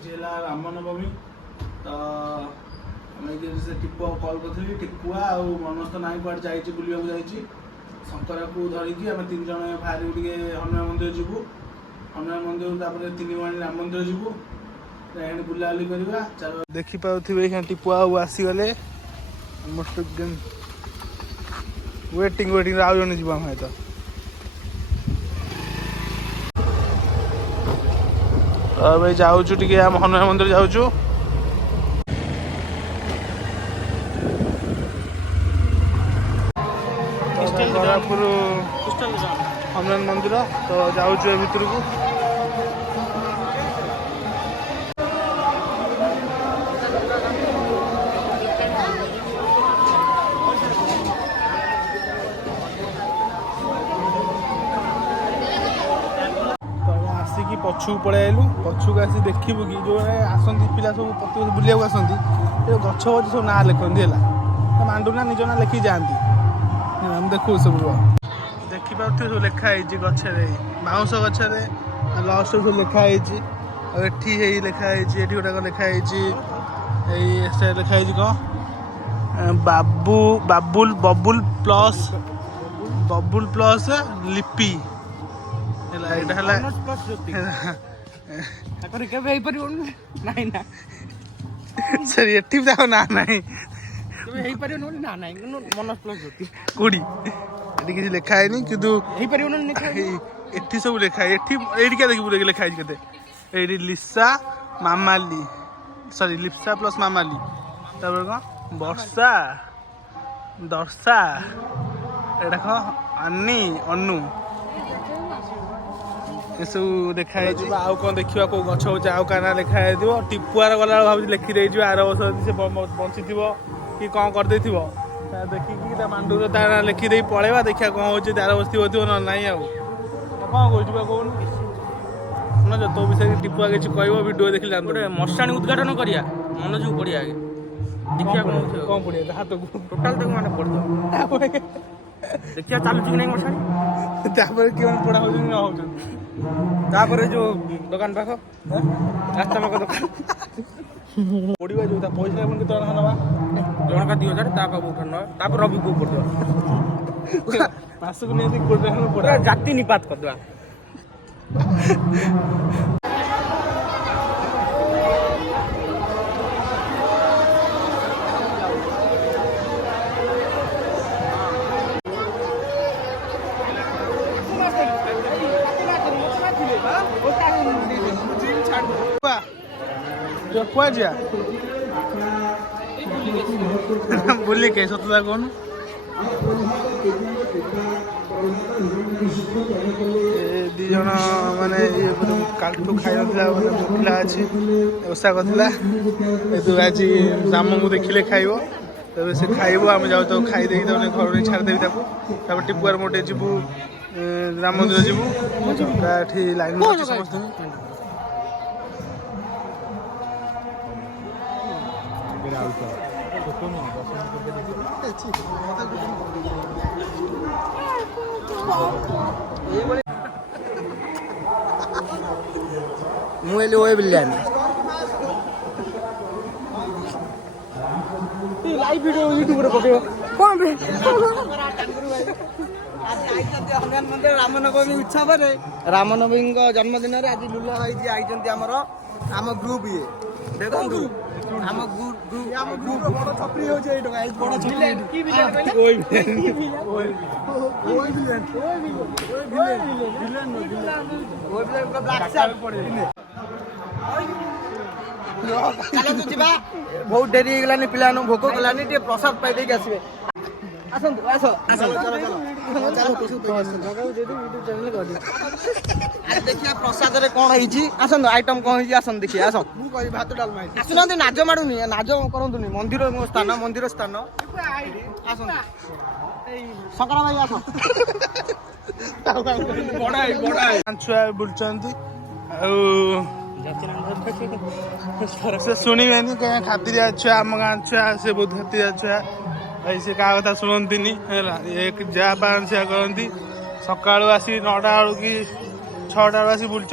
राम नवमी तो से टिपुआ कल करी टिपुआ आ मनस्थ ना कड़े जाइए बुलवाक जाइए शंकरा को धरिकी आम 3 जन बाहर टे हनुमान मंदिर जीवु हनुमान मंदिर 3 बणी राम मंदिर जीवु बुलाबुली करवा चलो देखी पाथे टिपुआ आसीगले वेटिंग वेटिंग आउ जन जीव आम तो भाई जाऊँ टे आम हनुमान मंदिर जाऊँ कोरापुर हनुमान मंदिर तो जाऊँ भितर को आसिकी पछू पड़े आलु पछू आसी देखू कि जो आसती पिला सब प्रत्येक बुलाक आसती गछ गछ सब ना लिखती है मांडुना निज ना लिखी जाती हम देखू सब देखिपे सब लिखाई गचरे बाउंश गचरे लस्ट सब लिखाई एटी लिखाई गोटाक लिखाई लिखाई कौन बाबू बाबुल बबुल प्लस लिपि सर ये ना नहीं कोड़ी किसी लिखा है नहीं किंतु एठी सब लिखा है एठी क्या देखिए लिखा है केते एठी लिसा मामाली सॉरी लिप्सा प्लस मामाली तापर कौन वर्षा दर्शा एटा कौन अन्नी अनु ये सब देखा है आउ कौन देखा कौ गछ हो आउ क्या लिखा है टिपुआर गला भाव लिखी दे आर वर्ष से बंची कि कौन कर देखिकी मांडूर तार लिखिदे पलैबा देखा कौन हो तार बस्ती हो ना ना कौन कौन शुण जो तो विषय टिपुआ किसी कह भिडियो देख गोटे मशाणी उद्घाटन करिया मनोज को पड़िया आगे देखिए कौन पड़िया हाथ को टोटाल तक मैंने पड़ देखिए चलुच कि नहीं मशाणी किए पड़ा हो ना जो दुकान पाख रास्ता पाख दुकान पड़ा जो पैसा पुणी केत ना जनका 2000 उठा रवि को पड़ मासक नहीं पड़ा जाति निपात करदे जा बुल के सतता कौन दिज माने कालठू खाई ना भूखला अच्छी ओषा करला आज राम को देखिले खाइब तब से खाइब आम जाऊ तो खाईदे घर नहीं छाड़देवी टिपुआर मोटे जीवु राम मंदिर जीवु लाइन समस्त मुझे वो बिल्लान लाइव वीडियो यूट्यूब रे पकेयो कोन बे हनुमान मंदिर रामनवमी उत्सव रे रामनवमी जन्मदिन रे आज लुला भाई आइजंती हमर आम ग्रुप ये देखंतु आम ग्रुप बड़ छपरी हो जे एटो गाइस बड़ छपरी की विलेन कहले ओइ विलेन का ब्लैक शर्ट पड़े चलो तू जीवा बहुत देरी हो गलानी पिला न भोको गलानी टे प्रसाद पाई दे के आसीबे आसंतु आसो चलो चलो जगह दे दे यूट्यूब चैनल कर दे आज देखिया प्रसाद रे कोन होईची आसंतु आइटम कोन होईची आसन देखिया आसो मु कहि भात डालमा आसुनांती नाज माडुनी नाज करंतुनी मंदिर स्थान आसन सकरा भाई आसो बड़ा छुआ बुलचंती से शुणवेनि कहीं खातिर छुआ आम गाँ छुआ से बहुत खातिर छुआ से क्या कथा शुणती एक जहाँ पान से करती सका आसी 9टा बेलू कि 6टा आसी बुलुँच